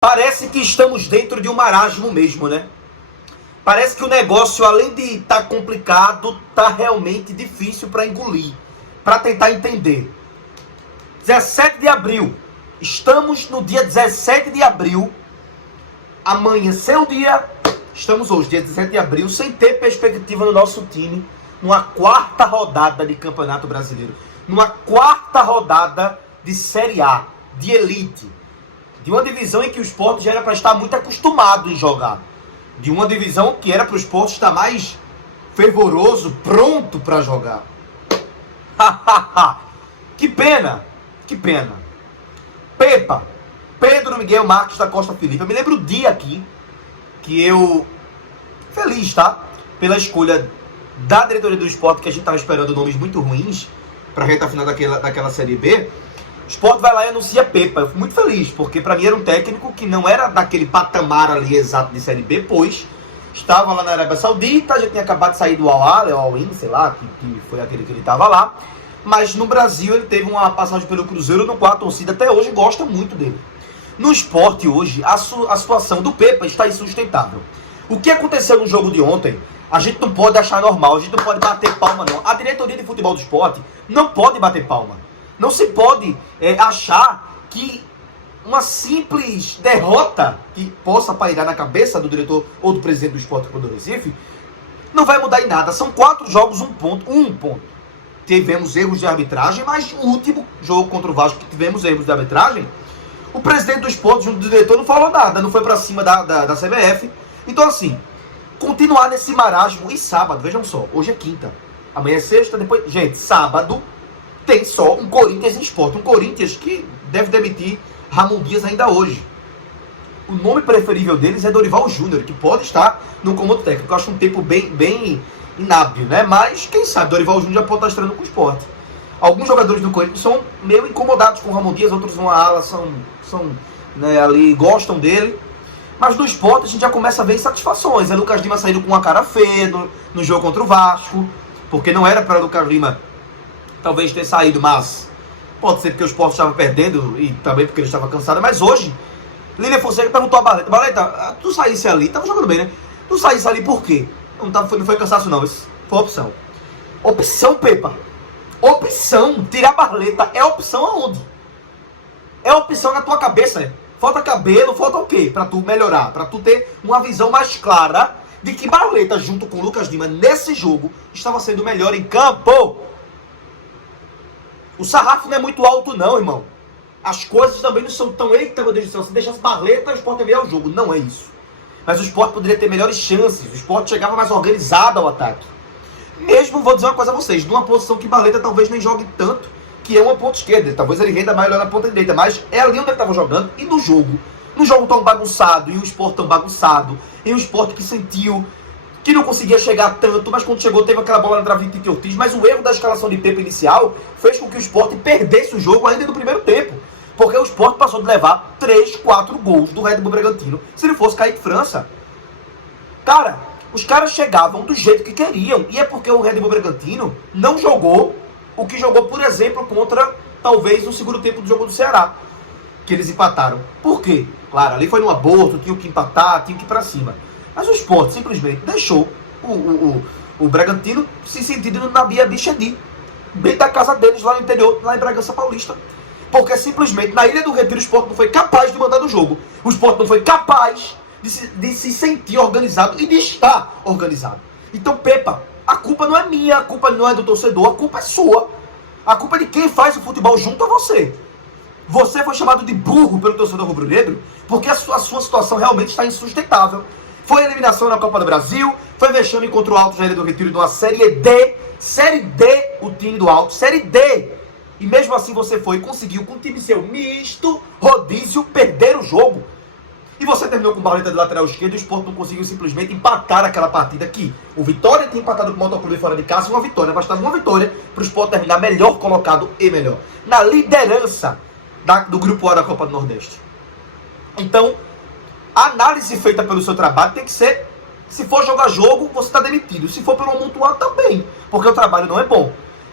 Parece que estamos dentro de um marasmo mesmo, né? Parece que o negócio, além de estar complicado, tá realmente difícil para engolir, para tentar entender. 17 de abril. Estamos no dia 17 de abril. Amanheceu o dia. Estamos hoje, dia 17 de abril, sem ter perspectiva no nosso time, numa quarta rodada de Campeonato Brasileiro. Numa quarta rodada de Série A, de elite. De uma divisão em que o Sport já era para estar muito acostumado em jogar. De uma divisão que era para o Sport estar mais fervoroso, pronto para jogar. Que pena, que pena. Pepa, Pedro Miguel Marques da Costa Felipe. Eu me lembro o dia aqui que eu, feliz, tá? Pela escolha da diretoria do Sport, que a gente estava esperando nomes muito ruins para a reta final daquela Série B. O Sport vai lá e anuncia Pepa. Eu fui muito feliz, porque para mim era um técnico que não era daquele patamar ali exato de Série B, pois estava lá na Arábia Saudita, já tinha acabado de sair do Al-Ahly, Al-Ain, sei lá, que foi aquele que ele estava lá. Mas no Brasil ele teve uma passagem pelo Cruzeiro, no qual a torcida até hoje gosta muito dele. No Sport hoje, a situação do Pepa está insustentável. O que aconteceu no jogo de ontem, a gente não pode achar normal, a gente não pode bater palma não. A diretoria de futebol do Sport não pode bater palma. Não se pode achar que uma simples derrota que possa pairar na cabeça do diretor ou do presidente do Sport Clube do Recife não vai mudar em nada. São 4 jogos, 1 ponto. Tivemos erros de arbitragem, mas o último jogo contra o Vasco que tivemos erros de arbitragem, o presidente do Sport, junto do diretor, não falou nada, não foi pra cima da CBF. Então assim, continuar nesse marasmo. E sábado, vejam só, hoje é quinta, amanhã é sexta, depois, gente, sábado tem só um Corinthians em Sport, um Corinthians que deve demitir Ramon Dias ainda hoje. O nome preferível deles é Dorival Júnior, que pode estar no comando técnico. Eu acho um tempo bem inábil, né? Mas quem sabe Dorival Júnior já pode estar estreando com o Sport. Alguns jogadores do Corinthians são meio incomodados com o Ramon Dias, outros vão à ala, são né, ali, gostam dele. Mas no Sport a gente já começa a ver insatisfações. Lucas Lima saindo com uma cara feia no jogo contra o Vasco, porque não era para Lucas Lima talvez ter saído, mas pode ser porque o Sport estava perdendo e também porque ele estava cansado. Mas hoje, Lilian Fonseca perguntou a Barleta: Barleta, tu saísse ali, tava jogando bem, né? Tu saísse ali por quê? Não foi cansaço não, isso foi opção. Opção, Pepa. Opção. Tirar a Barleta é opção aonde? É opção na tua cabeça, né? Falta cabelo, falta o quê? Pra tu melhorar, pra tu ter uma visão mais clara de que Barleta, junto com Lucas Lima, nesse jogo, estava sendo melhor em campo. O sarrafo não é muito alto não, irmão. As coisas também não são tão... Eita, meu Deus do céu, se deixasse Barleta, o Sport ia virar o jogo. Não é isso. Mas o Sport poderia ter melhores chances. O Sport chegava mais organizado ao ataque. Mesmo, vou dizer uma coisa a vocês, numa posição que Barleta talvez nem jogue tanto, que é uma ponta esquerda. Talvez ele renda melhor na ponta direita, mas é ali onde ele estava jogando. E no jogo tão bagunçado, e o Sport tão bagunçado, e o Sport que sentiu que não conseguia chegar tanto, mas quando chegou teve aquela bola na trave de Tite Ortiz. Mas o erro da escalação de Pepa inicial fez com que o Sport perdesse o jogo ainda no primeiro tempo, porque o Sport passou de levar 3, 4 gols do Red Bull Bragantino se ele fosse Kaique França. Cara, os caras chegavam do jeito que queriam, e é porque o Red Bull Bragantino não jogou o que jogou, por exemplo, contra, talvez, no segundo tempo do jogo do Ceará, que eles empataram. Por quê? Claro, ali foi no aborto, tinha que empatar, tinha que ir pra cima. Mas o Sport simplesmente deixou o Bragantino se sentindo na Bia Bichedi, bem da casa deles lá no interior, lá em Bragança Paulista. Porque simplesmente na Ilha do Retiro o Sport não foi capaz de mandar no jogo. O Sport não foi capaz de se sentir organizado e de estar organizado. Então, Pepa, a culpa não é minha, a culpa não é do torcedor, a culpa é sua. A culpa é de quem faz o futebol junto a você. Você foi chamado de burro pelo torcedor rubro-negro porque a sua situação realmente está insustentável. Foi eliminação na Copa do Brasil, foi vexame contra o Alto Jair do Retiro de uma Série D. Série D, o time do Alto, Série D. E mesmo assim você foi e conseguiu, com um time seu misto, rodízio, perder o jogo. E você terminou com Barleta de lateral esquerdo e o Sport não conseguiu simplesmente empatar aquela partida aqui. O Vitória tinha empatado com o Motoclube fora de casa, uma vitória. Bastava uma vitória para o Sport terminar melhor colocado e melhor. Na liderança do Grupo A da Copa do Nordeste. Então, a análise feita pelo seu trabalho tem que ser: se for jogar jogo, você está demitido. Se for pelo amontoado, também. Porque o trabalho não é bom.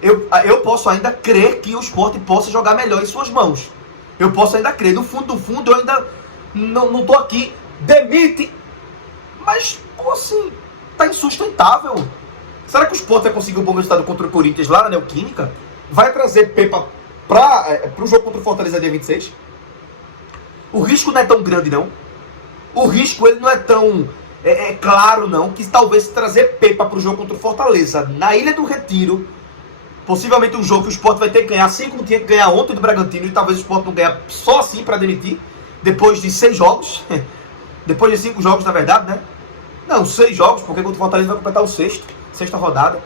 Eu posso ainda crer que o Sport possa jogar melhor em suas mãos. Eu posso ainda crer. No fundo do fundo, eu ainda não tô aqui. Demite! Mas, como assim? Tá insustentável. Será que o Sport vai conseguir um bom resultado contra o Corinthians lá na Neoquímica? Vai trazer Pepa pro jogo contra o Fortaleza dia 26? O risco não é tão grande, não. O risco ele não é tão claro, não, que talvez trazer Pepa pro jogo contra o Fortaleza na Ilha do Retiro, possivelmente um jogo que o Sport vai ter que ganhar, assim como tinha que ganhar ontem do Bragantino, e talvez o Sport não ganhe só assim para demitir, depois de 6 jogos, depois de 5 jogos, na verdade, né? Não, 6 jogos, porque contra o Fortaleza vai completar o sexta rodada.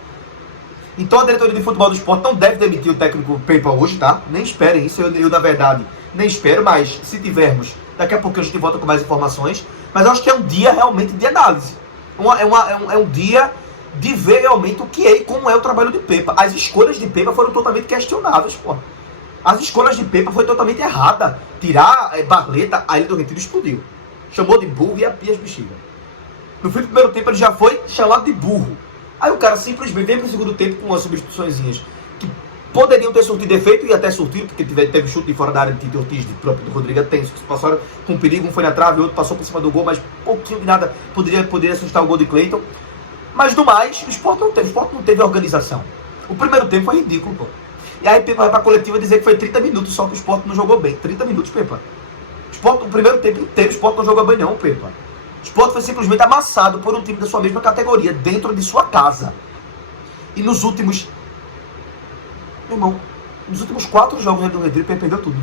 Então a diretoria de futebol do Sport não deve demitir o técnico Pepa hoje, tá? Nem esperem isso, eu na verdade nem espero, mas se tivermos, daqui a pouco a gente volta com mais informações. Mas eu acho que é um dia realmente de análise. É um dia de ver realmente o que é e como é o trabalho de Pepa. As escolhas de Pepa foram totalmente questionáveis, pô. As escolhas de Pepa foi totalmente errada. Tirar Barleta, a Ilha do Retiro explodiu. Chamou de burro e as bexigas. No fim do primeiro tempo ele já foi chamado de burro. Aí o cara simplesmente vem pro segundo tempo com umas substituiçõezinhas que poderiam ter surtido efeito e até surtiram, porque teve chute de fora da área de Tito Ortiz, de próprio do Rodrigo Atenso, que passaram com perigo, um foi na trave, o outro passou por cima do gol, mas pouquinho de nada poderia assustar o gol de Cleiton. Mas do mais, o Sport não teve organização. O primeiro tempo foi ridículo, pô. E aí Pepa vai pra coletiva dizer que foi 30 minutos, só que o Sport não jogou bem. 30 minutos, Pepa. O primeiro tempo inteiro o Sport não jogou bem não, Pepa. O Sport foi simplesmente amassado por um time da sua mesma categoria, dentro de sua casa. E nos últimos... Meu irmão, nos últimos 4 jogos do Retiro, Pepa perdeu tudo,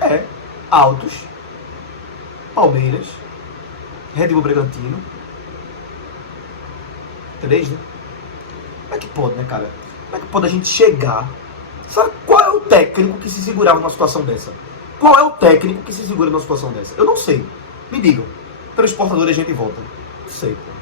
né? Altos, Palmeiras, Red Bull Bragantino. 3, né? Como é que pode, né, cara? Como é que pode a gente chegar... Sabe qual é o técnico que se segurava numa situação dessa? Qual é o técnico que se segura numa situação dessa? Eu não sei. Me digam. Transportador a gente volta. Não sei, pô.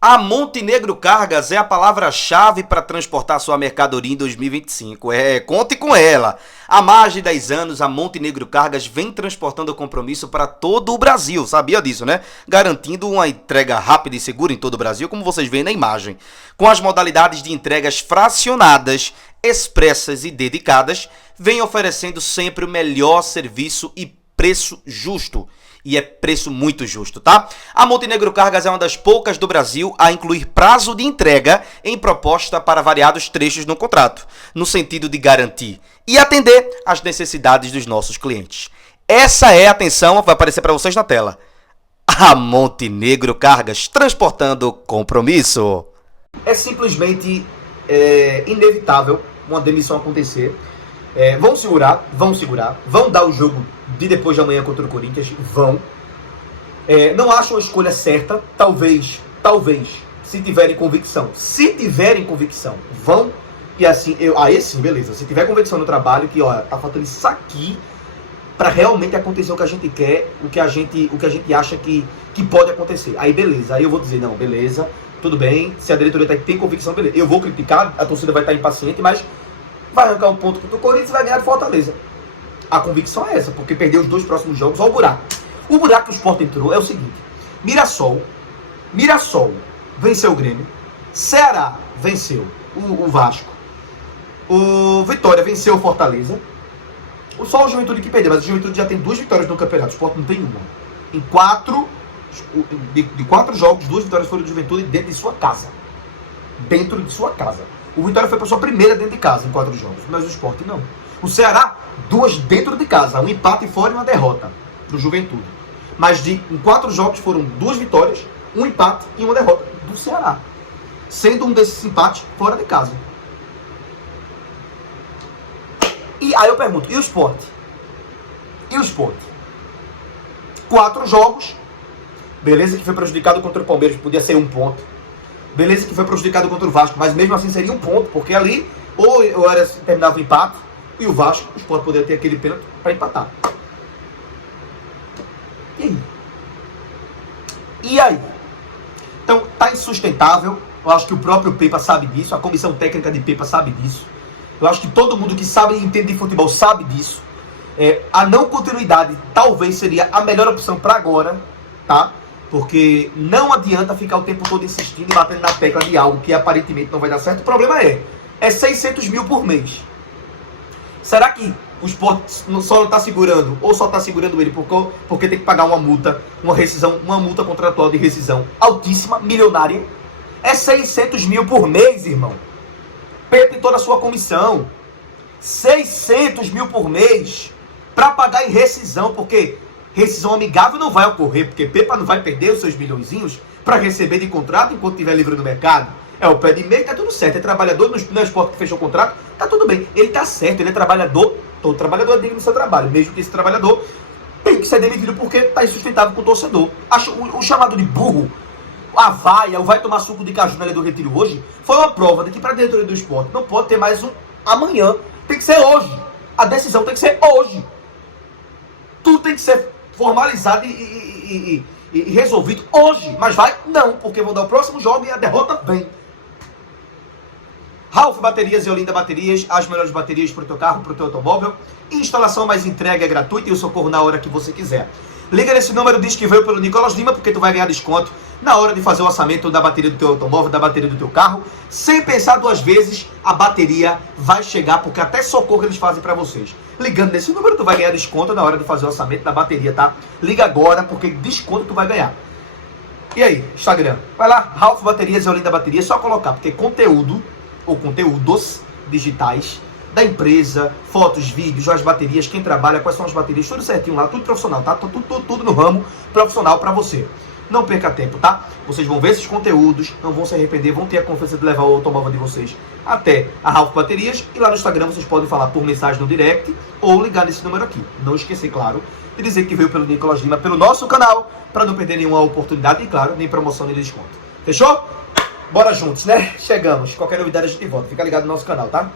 A Montenegro Cargas é a palavra-chave para transportar sua mercadoria em 2025. Conte com ela. Há mais de 10 anos, a Montenegro Cargas vem transportando o compromisso para todo o Brasil. Sabia disso, né? Garantindo uma entrega rápida e segura em todo o Brasil, como vocês veem na imagem. Com as modalidades de entregas fracionadas, expressas e dedicadas, vem oferecendo sempre o melhor serviço e preço justo. E é preço muito justo, tá? A Montenegro Cargas é uma das poucas do Brasil a incluir prazo de entrega em proposta para variados trechos no contrato, no sentido de garantir e atender às necessidades dos nossos clientes. Essa é, atenção, vai aparecer para vocês na tela. A Montenegro Cargas, transportando compromisso. É simplesmente inevitável uma demissão acontecer. Vão segurar, vão dar o jogo de depois de amanhã contra o Corinthians, vão. Não acho uma escolha certa, talvez, se tiverem convicção, vão. E assim, aí sim, beleza, se tiver convicção no trabalho, que olha, tá faltando isso aqui para realmente acontecer o que a gente quer, o que a gente acha que pode acontecer. Aí beleza, aí eu vou dizer, não, beleza, tudo bem, se a diretoria tem convicção, beleza. Eu vou criticar, a torcida vai estar impaciente, mas vai arrancar um ponto contra o Corinthians e vai ganhar de Fortaleza. A convicção é essa, porque perdeu os 2 próximos jogos. Olha o buraco. O buraco que o Sport entrou é o seguinte. Mirassol venceu o Grêmio. Ceará venceu o Vasco. O Vitória venceu o Fortaleza. Só o Juventude que perdeu, mas o Juventude já tem 2 vitórias no campeonato. O Sport não tem uma. Em 4 jogos, 2 vitórias foram do Juventude dentro de sua casa. Dentro de sua casa. O Vitória foi para sua primeira dentro de casa em 4 jogos, mas o Sport não. O Ceará, 2 dentro de casa, um empate fora e uma derrota pro Juventude. Mas em 4 jogos foram 2 vitórias, um empate e uma derrota do Ceará. Sendo um desses empates fora de casa. E aí eu pergunto, e o Sport? 4 jogos, beleza que foi prejudicado contra o Palmeiras, podia ser 1 ponto. Beleza que foi prejudicado contra o Vasco, mas mesmo assim seria 1 ponto, porque ali ou terminava o empate, e o Vasco, o Sport poderia ter aquele pênalti para empatar. E aí? Então, tá insustentável. Eu acho que o próprio Pepa sabe disso, a comissão técnica de Pepa sabe disso. Eu acho que todo mundo que sabe e entende de futebol sabe disso. A não continuidade talvez seria a melhor opção para agora, tá? Porque não adianta ficar o tempo todo insistindo e batendo na tecla de algo que aparentemente não vai dar certo. O problema é é 600 mil por mês. Será que o Sport só não está segurando, ou só está segurando ele porque tem que pagar uma multa, uma rescisão, uma multa contratual de rescisão altíssima, milionária? É 600 mil por mês, irmão. Pepa e toda a sua comissão. 600 mil por mês para pagar em rescisão, porque rescisão amigável não vai ocorrer, porque Pepa não vai perder os seus milhõezinhos para receber de contrato enquanto estiver livre no mercado. É o pé de meio, tá tudo certo. É trabalhador no Sport que fechou o contrato, tá tudo bem. Ele tá certo, ele é trabalhador. Todo trabalhador é digno do seu trabalho, mesmo que esse trabalhador tem que ser demitido porque tá insustentável com o torcedor. O chamado de burro, a vaia, o vai tomar suco de caju na Ilha do Retiro hoje, foi uma prova de que para a diretoria do Sport não pode ter mais um amanhã. Tem que ser hoje. A decisão tem que ser hoje. Tudo tem que ser formalizado e resolvido hoje. Mas vai? Não, porque vão dar o próximo jogo e a derrota vem. Ralph Baterias e Olinda Baterias, as melhores baterias para o teu carro, para o teu automóvel. Instalação mais entrega é gratuita e o socorro na hora que você quiser. Liga nesse número, diz que veio pelo Nicolas Lima, porque tu vai ganhar desconto na hora de fazer o orçamento da bateria do teu automóvel, da bateria do teu carro. Sem pensar duas vezes, a bateria vai chegar, porque até socorro eles fazem para vocês. Ligando nesse número, tu vai ganhar desconto na hora de fazer o orçamento da bateria, tá? Liga agora, porque desconto tu vai ganhar. E aí, Instagram? Vai lá, Ralph Baterias e Olinda Baterias, só colocar, porque conteúdo ou conteúdos digitais da empresa, fotos, vídeos, as baterias, quem trabalha, quais são as baterias, tudo certinho lá, tudo profissional, tá? Tudo no ramo profissional para você. Não perca tempo, tá? Vocês vão ver esses conteúdos, não vão se arrepender, vão ter a confiança de levar o automóvel de vocês até a Ralph Baterias. E lá no Instagram vocês podem falar por mensagem no direct ou ligar nesse número aqui. Não esquecer, claro, de dizer que veio pelo Nicolas Lima, pelo nosso canal, para não perder nenhuma oportunidade e, claro, nem promoção nem desconto. Fechou? Bora juntos, né? Chegamos. Qualquer novidade a gente volta. Fica ligado no nosso canal, tá?